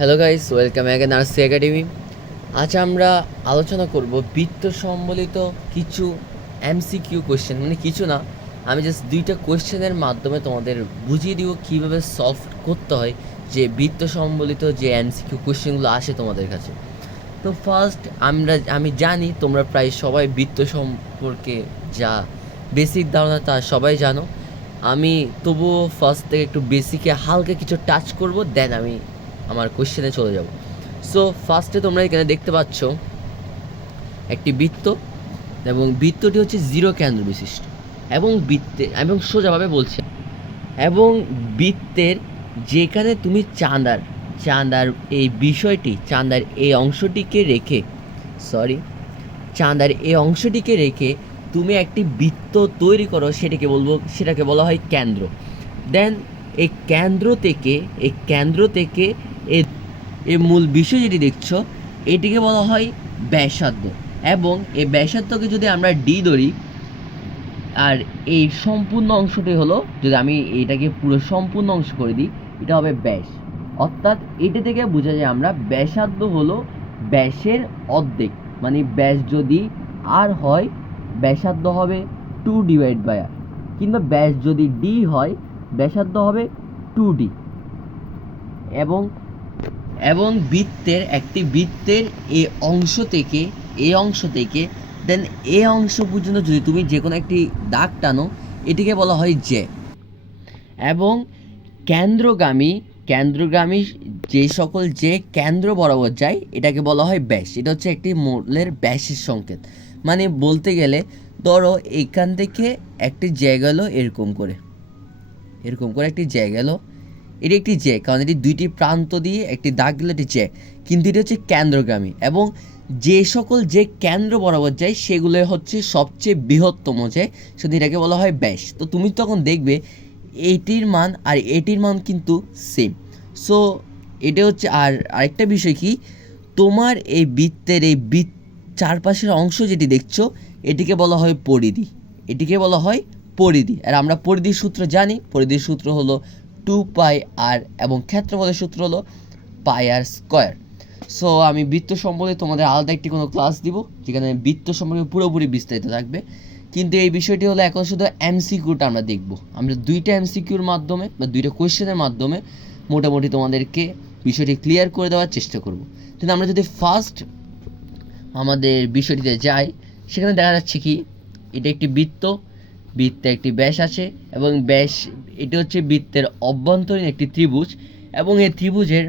Hello guys welcome again R C academy আজ আমরা আলোচনা করব বৃত্ত সম্বলিত কিছু এমসিকিউ কোয়েশ্চেন মানে কিছু না, আমি জাস্ট দুইটা কোয়েশ্চেনের মাধ্যমে তোমাদের বুঝিয়ে দিব কীভাবে সলভ করতে হয় যে বৃত্ত সম্বলিত যে এমসিকিউ কোয়েশ্চেনগুলো আসে তোমাদের কাছে। তো ফার্স্ট আমরা, আমি জানি তোমরা প্রায় সবাই বৃত্ত সম্পর্কে যা বেসিক ধারণা তা সবাই জানো। আমি তবুও ফার্স্ট থেকে একটু বেসিকে হালকা কিছু টাচ করব দেন আমি আমার কোশ্চেনে চলে যাব। সো ফার্স্টে তোমরা এখানে দেখতে পাচ্ছ একটি বৃত্ত এবং বৃত্তটি হচ্ছে জিরো কেন্দ্র বিশিষ্ট এবং বৃত্তে, এবং সোজাভাবে বলছি। এবং বৃত্তের যেখানে তুমি চাঁদার চাঁদার এই বিষয়টি, চাঁদার এই অংশটিকে রেখে সরি চাঁদার এই অংশটিকে রেখে তুমি একটি বৃত্ত তৈরি করো, সেটাকে বলব, সেটাকে বলা হয় কেন্দ্র। দেন এই কেন্দ্র থেকে এই কেন্দ্র থেকে এ মূল বিষয় যেটি দেখছ, এটিকে বলা হয় ব্যাসার্ধ। এবং এই ব্যাসার্ধকে যদি আমরা ডি ধরি, আর এই সম্পূর্ণ অংশটি হলো, যদি আমি এটাকে পুরো সম্পূর্ণ অংশ করে দিই, এটা হবে ব্যাস। অর্থাৎ এটা থেকে বোঝা যায় আমরা ব্যাসার্ধ হলো ব্যাসের অর্ধেক। মানে ব্যাস যদি আর হয়, ব্যাসার্ধ হবে টু ডিভাইড বাই আর কিংবা ব্যাস যদি ডি হয় ব্যাসার্ধ হবে টু ডি এবং এবং বৃত্তের একটি বৃত্তের এই অংশ থেকে এই অংশ থেকে দেন এই অংশ পর্যন্ত যদি তুমি যে কোনো একটি দাগ টানো, এটিকে বলা হয় জে এবং কেন্দ্রগামী কেন্দ্রগামী যে সকল যে কেন্দ্র বরাবর যায়, এটাকে বলা হয় ব্যাস। এটা হচ্ছে একটি মূলের ব্যাসের সংকেত। মানে বলতে গেলে, ধরো এখান থেকে একটি জায়গা গেলো এরকম করে। এরকম করে একটি জ্যা গেল এটি একটি জ্যা কারণ এটি দুইটি প্রান্ত দিয়ে একটি দাগ গেলে এটি জ্যা কিন্তু এটি হচ্ছে কেন্দ্রগামী এবং যে সকল যে কেন্দ্র বরাবর যায়, সেগুলো হচ্ছে সবচেয়ে বৃহত্তম যে শুধু এটাকে বলা হয় ব্যাস। তো তুমি তখন দেখবে এটির মান আর এটির মান কিন্তু সেম সো এটা হচ্ছে আর আরেকটা বিষয় কি, তোমার এই বৃত্তের এই বৃত্ত চারপাশের অংশ যেটি দেখছ, এটিকে বলা হয় পরিধি। এটিকে বলা হয় পরিধি। আর আমরা পরিধির সূত্র জানি, পরিধির সূত্র হলো টু পাই আর এবং ক্ষেত্রফলের সূত্র হলো পাই আর স্কোয়ার সো আমি বৃত্ত সম্পর্কে তোমাদের আলাদা একটি কোনো ক্লাস দিব, যেখানে বৃত্ত সম্পর্কে পুরোপুরি বিস্তারিত থাকবে। কিন্তু এই বিষয়টি হলো এখন শুধু এমসিকিউটা আমরা দেখব। আমরা দুইটা এমসিকিউর মাধ্যমে বা দুইটা কোয়েশ্চেনের মাধ্যমে মোটামুটি তোমাদেরকে বিষয়টি ক্লিয়ার করে দেওয়ার চেষ্টা করব। কিন্তু আমরা যদি ফার্স্ট আমাদের বিষয়টিতে যাই, সেখানে দেখা যাচ্ছে কি, এটা একটি বৃত্ত বৃত্তে একটি ব্যাস আছে এবং ব্যাস, এটি হচ্ছে বৃত্তের অভ্যন্তরীণ একটি ত্রিভুজ এবং এই ত্রিভুজের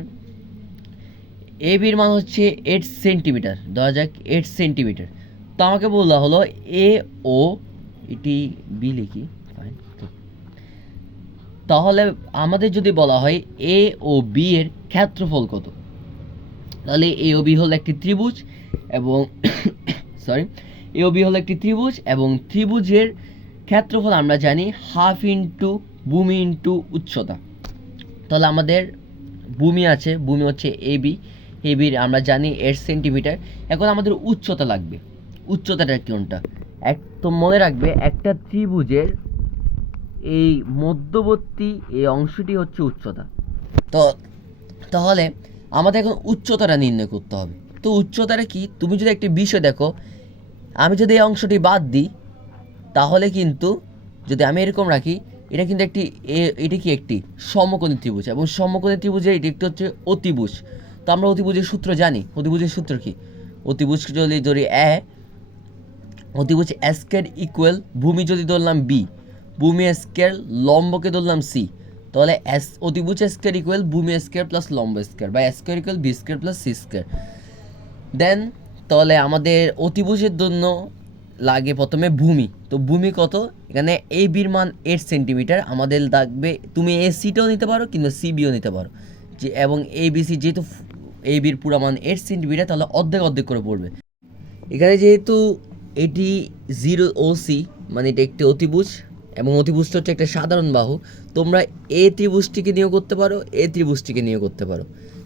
এ বির মান হচ্ছে এইট সেন্টিমিটার ধরা যাক এইট সেন্টিমিটার তো আমাকে বলা হলো এ, ও, এটি বি লিখি। তাহলে আমাদের যদি বলা হয় এ ও বি এর ক্ষেত্রফল কত? তাহলে এ ও বি হলো একটি ত্রিভুজ এবং সরি এ ও বি হলো একটি ত্রিভুজ এবং ত্রিভুজের ক্ষেত্রফল আমরা জানি হাফ ইন্টু ভূমি ইন্টু উচ্চতা। তাহলে আমাদের ভূমি আছে, ভূমি হচ্ছে এ বি, এ বির আমরা জানি এইট সেন্টিমিটার। এখন আমাদের উচ্চতা লাগবে। উচ্চতাটা কোনটা? এক তো মনে রাখবে একটা ত্রিভুজের এই মধ্যবর্তী এই অংশটি হচ্ছে উচ্চতা। তো তাহলে আমাদের এখন উচ্চতাটা নির্ণয় করতে হবে। তো উচ্চতাটা কি? তুমি যদি একটি বিষয় দেখো, আমি যদি এই অংশটি বাদ দিই তাহলে কিন্তু যদি আমি এরকম রাখি, এটা কিন্তু একটি এটি কি একটি সমকোণী ত্রিভুজ এবং সমকোণী ত্রিভুজের এটি একটি হচ্ছে অতিভুজ। তো আমরা অতিভুজের সূত্র জানি। অতিভুজের সূত্র কি? অতিভুজ যদি ধরি এ, অতিভুজ স্কোয়ার ইকুয়াল ভূমি যদি ধরলাম বি, ভূমি স্কোয়ার লম্বকে ধরলাম সি। তাহলে এস, অতিভুজ স্কোয়ার ইকুয়াল ভূমি স্কোয়ার প্লাস লম্ব স্কোয়ার বা square equal B square plus C square. Then তাহলে আমাদের অতিভুজের জন্য লাগে প্রথমে ভূমি। তো ভূমি কত? এখানে এ বির মান এইট সেন্টিমিটার আমাদের লাগবে, তুমি এ সিটাও নিতে পারো, কিন্তু সি বিও নিতে পারো। যে, এবং এ বি সি যেহেতু এ বির পুরা মান এইট সেন্টিমিটার তাহলে অর্ধেক অর্ধেক করে পড়বে। এখানে যেহেতু এটি জিরো ও সি মানে এটা একটি অতিভুজ, এবং অতিভুজটা হচ্ছে একটা সাধারণ বাহু, তোমরা এ ত্রিভুজটিকে নিয়েও করতে পারো এ ত্রিভুজটিকে নিয়েও করতে পারো।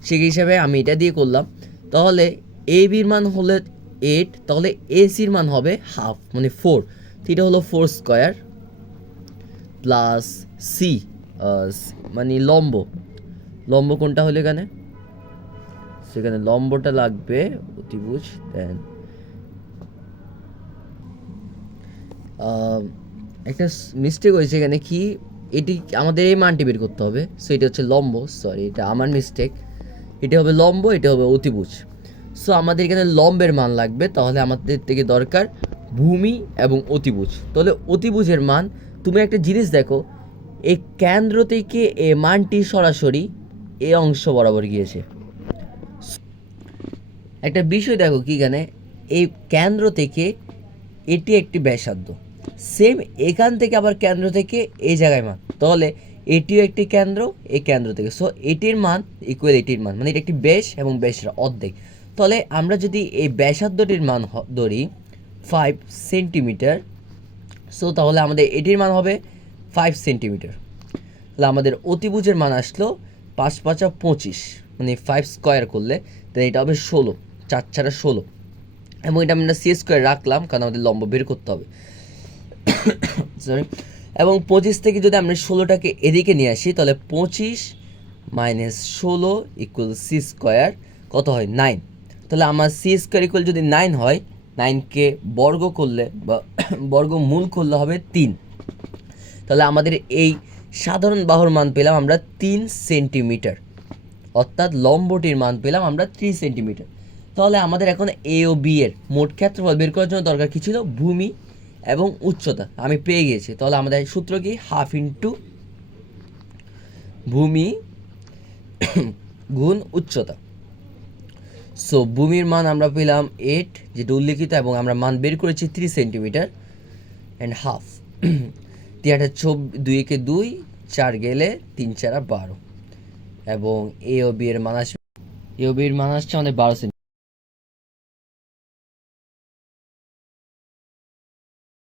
সেই হিসাবে আমি এটা দিয়ে করলাম। তাহলে এ বির মান হলে এইট তাহলে এ সির মান হবে হাফ মানে ফোর এটা হলো ফোর স্কোয়ার প্লাস সি মানে লম্ব। লম্ব কোনটা হলো এখানে? সেখানে লম্বটা লাগবে অতিভুজ দেন একটা মিস্টেক হয়েছে এখানে কি? এটি আমাদের এই মানটি বের করতে হবে। সো এটা হচ্ছে লম্ব সরি এটা আমার মিস্টেক এটা হবে লম্ব, এটা হবে অতিভুজ। সো আমাদের এখানে লম্বের মান লাগবে, তাহলে আমাদের থেকে দরকার ভূমি এবং অতিভুজ। তাহলে অতিভুজের মান, তুমি একটা জিনিস দেখো, এই কেন্দ্র থেকে এ মানটি সরাসরি এ অংশ বরাবর গিয়েছে। একটা বিষয় দেখো কি এখানে, এই কেন্দ্র থেকে এটি একটি ব্যাসার্ধ। সেম এখান থেকে আবার কেন্দ্র থেকে এই জায়গায় মান। তাহলে এটিও একটি কেন্দ্র এই কেন্দ্র থেকে। সো এটির মান ইকুয়াল এটির মান। মানে এটা একটি বেশ এবং ব্যাসের অর্ধেক। তাহলে আমরা যদি এই ব্যাসার্ধটির মান ধরি ফাইভ সেন্টিমিটার সো তাহলে আমাদের এটির মান হবে ফাইভ সেন্টিমিটার তাহলে আমাদের অতিভুজের মান আসলো পাঁচ পাঁচা পঁচিশ মানে ফাইভ স্কোয়ার করলে, তাহলে এটা হবে ষোলো, চার ছাড়া ষোলো। এবং এটা আমরা সি স্কোয়ার রাখলাম, কারণ আমাদের লম্ব বের করতে হবে। সরি এবং পঁচিশ থেকে যদি আমরা ষোলোটাকে এদিকে নিয়ে আসি, তাহলে পঁচিশ মাইনাস ষোলো ইকুয়াল সি স্কোয়ার কত হয়? নাইন তাহলে আমার সি স্কোয়ার ইকুয়াল যদি নাইন হয় নাইনকে বর্গ করলে বা বর্গমূল করলে হবে তিন। তাহলে আমাদের এই সাধারণ বাহুর মান পেলাম আমরা তিন সেন্টিমিটার অর্থাৎ লম্বটির মান পেলাম আমরা থ্রি সেন্টিমিটার তাহলে আমাদের এখন এ ও বি এর মোট ক্ষেত্রফল বের করার জন্য দরকার কি ছিল? ভূমি এবং উচ্চতা। আমি পেয়ে গিয়েছি। তাহলে আমাদের সূত্র কি? হাফ ইন্টু ভূমি গুণ উচ্চতা। সো ভূমির মান আমরা পেলাম এইট যেটা উল্লিখিত, এবং আমরা মান বের করেছি থ্রি সেন্টিমিটার অ্যান্ড হাফ তিন আটা চব, দুই একে দুই, চার গেলে তিন চারা বারো। এবং এ ও বি এর মান আসবে এ ও বি এর মান আসছে আমাদের বারো সেন্টিমিটার